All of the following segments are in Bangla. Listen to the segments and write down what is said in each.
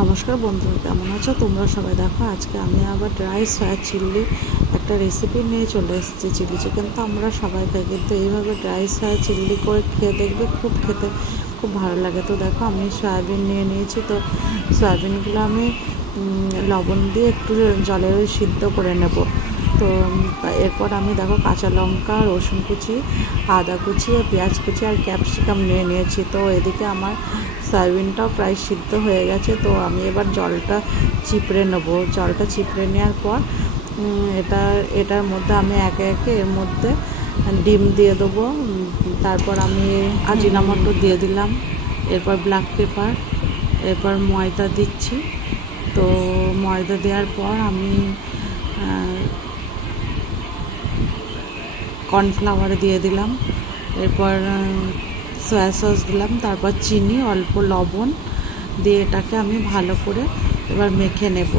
নমস্কার বন্ধুরা, কেমন আছো তোমরা সবাই? দেখো আজকে আমি আবার ড্রাই সয়া চিল্লি একটা রেসিপি নিয়ে চলে এসেছি। চিলি চিকেন তো আমরা সবাই খাই, কিন্তু এইভাবে ড্রাই সয়া চিল্লি করে খেয়ে দেখবে, খেতে খুব ভালো লাগে। তো দেখো আমি সয়াবিন নিয়ে নিয়েছি। তো সয়াবিনগুলো আমি লবণ দিয়ে একটু জলে সিদ্ধ করে নেব। তো এরপর আমি দেখো কাঁচা লঙ্কা, রসুন কুচি, আদা কুচি, পেঁয়াজ কুচি আর ক্যাপসিকাম নিয়ে নিয়েছি। তো এদিকে আমার সয়াবিনটাও প্রায় সিদ্ধ হয়ে গেছে। তো আমি এবার জলটা চিপড়ে নেব। জলটা চিপড়ে নেওয়ার পর এটার মধ্যে আমি একে একে এর মধ্যে ডিম দিয়ে দেবো। তারপর আমি আজিনামোটো দিয়ে দিলাম, এরপর ব্ল্যাক পেপার, এরপর ময়দা দিচ্ছি। তো ময়দা দেওয়ার পর আমি কর্নফ্লাওয়ার দিয়ে দিলাম, এরপর সয়া সস দিলাম, তারপর চিনি, অল্প লবণ দিয়ে এটাকে আমি ভালো করে এবার মেখে নেব।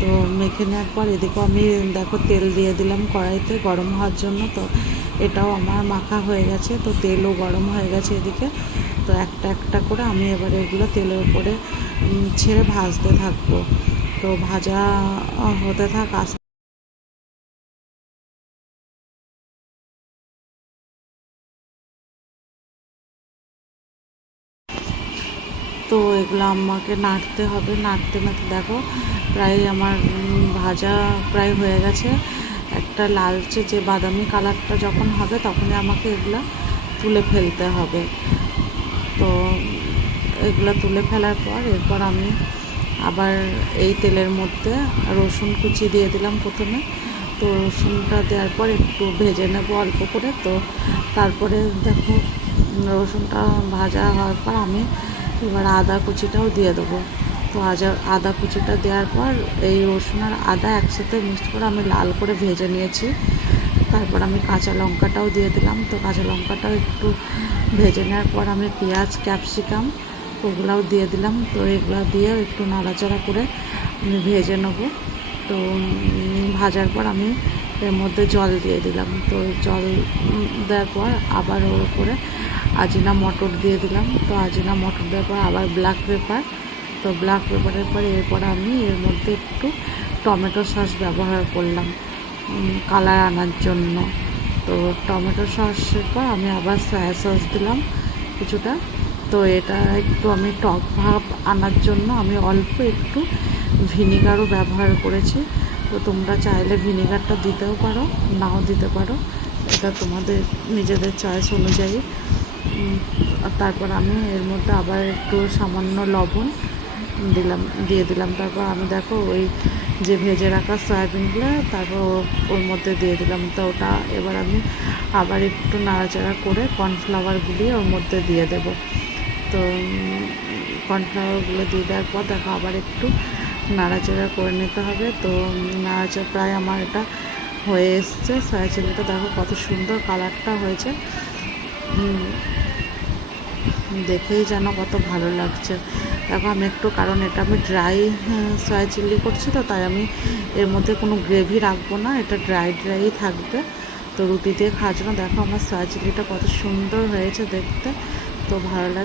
তো মেখে নেওয়ার পর এদিকেও আমি দেখো তেল দিয়ে দিলাম কড়াইতে গরম হওয়ার জন্য। তো এটাও আমার মাখা হয়ে গেছে। তো তেলও গরম হয়ে গেছে এদিকে। তো একটা একটা করে আমি এবার এগুলো তেলের উপরে ছেড়ে ভাজতে থাকবো। তো ভাজা হতে থাক আস্তে। তো এগুলো আমাকে নাড়তে হবে। নাড়তে দেখো প্রায় আমার ভাজা প্রায় হয়ে গেছে। একটা লালচে যে বাদামি কালারটা যখন হবে তখনই আমাকে এগুলো তুলে ফেলতে হবে। তো এগুলো তুলে ফেলার পর এরপর আমি আবার এই তেলের মধ্যে রসুন কুচি দিয়ে দিলাম প্রথমে। তো রসুনটা দেওয়ার পর একটু ভেজে নেব অল্প করে। তো তারপরে দেখো রসুনটা ভাজা হওয়ার পর আমি এবার আদা কুচিটাও দিয়ে দেবো। তো আদা কুচিটা দেওয়ার পর এই রসুন আর আদা একসাথে মিক্সড করে আমি লাল করে ভেজে নিয়েছি। তারপর আমি কাঁচা লঙ্কাটাও দিয়ে দিলাম। তো কাঁচা লঙ্কাটাও একটু ভেজে নেওয়ার পর আমি পেঁয়াজ, ক্যাপসিকাম ওগুলাও দিয়ে দিলাম। তো এগুলো দিয়ে একটু নাড়াচাড়া করে আমি ভেজে নেব। তো ভাজার পর আমি এর মধ্যে জল দিয়ে দিলাম। তো জল দেওয়ার পর আবার ওর উপরে আজিনা মটর দিয়ে দিলাম। তো আজিনা মটর দেওয়ার পর আবার ব্ল্যাক পেপার। তো ব্ল্যাক পেপারের পরে এরপর আমি এর মধ্যে একটু টমেটো সস ব্যবহার করলাম কালার আনার জন্য। তো টমেটো সসের পর আমি আবার সয়া সস দিলাম কিছুটা। তো এটা একটু আমি টক ভাব আনার জন্য আমি অল্প একটু ভিনিগারও ব্যবহার করেছি। তো তোমরা চাইলে ভিনিগারটা দিতেও পারো, নাও দিতে পারো, এটা তোমাদের নিজেদের চয়েস অনুযায়ী। আর তারপর আমি এর মধ্যে আবার একটু সামান্য লবণ দিয়ে দিলাম। তারপর আমি দেখো ওই যে ভেজে রাখা সয়াবিনগুলো তারপর ওর মধ্যে দিয়ে দিলাম। তো ওটা এবার আমি আবার একটু নাড়াচাড়া করে কর্নফ্লাওয়ার গুলিয়ে ওর মধ্যে দিয়ে দেবো। তো কর্নফ্লাওয়ারগুলো দিয়ে দেওয়ার পর দেখো আবার একটু নাড়াচাড়া করে নিতে হবে। তো নাড়াচাড়া প্রায় আমার এটা হয়ে এসছে। সয়া চিলিটা দেখো কত সুন্দর কালারটা হয়েছে, দেখেই যেন কত ভালো লাগছে। দেখো আমি একটু, কারণ এটা আমি ড্রাই সয়া চিলি করছি, তো তাই আমি এর মধ্যে কোনো গ্রেভি রাখবো না, এটা ড্রাই থাকবে। তো রুটি দিয়ে খাওয়ার জন্য দেখো আমার সয়া চিলিটা কত সুন্দর হয়েছে দেখতে, তো ভালো লাগে।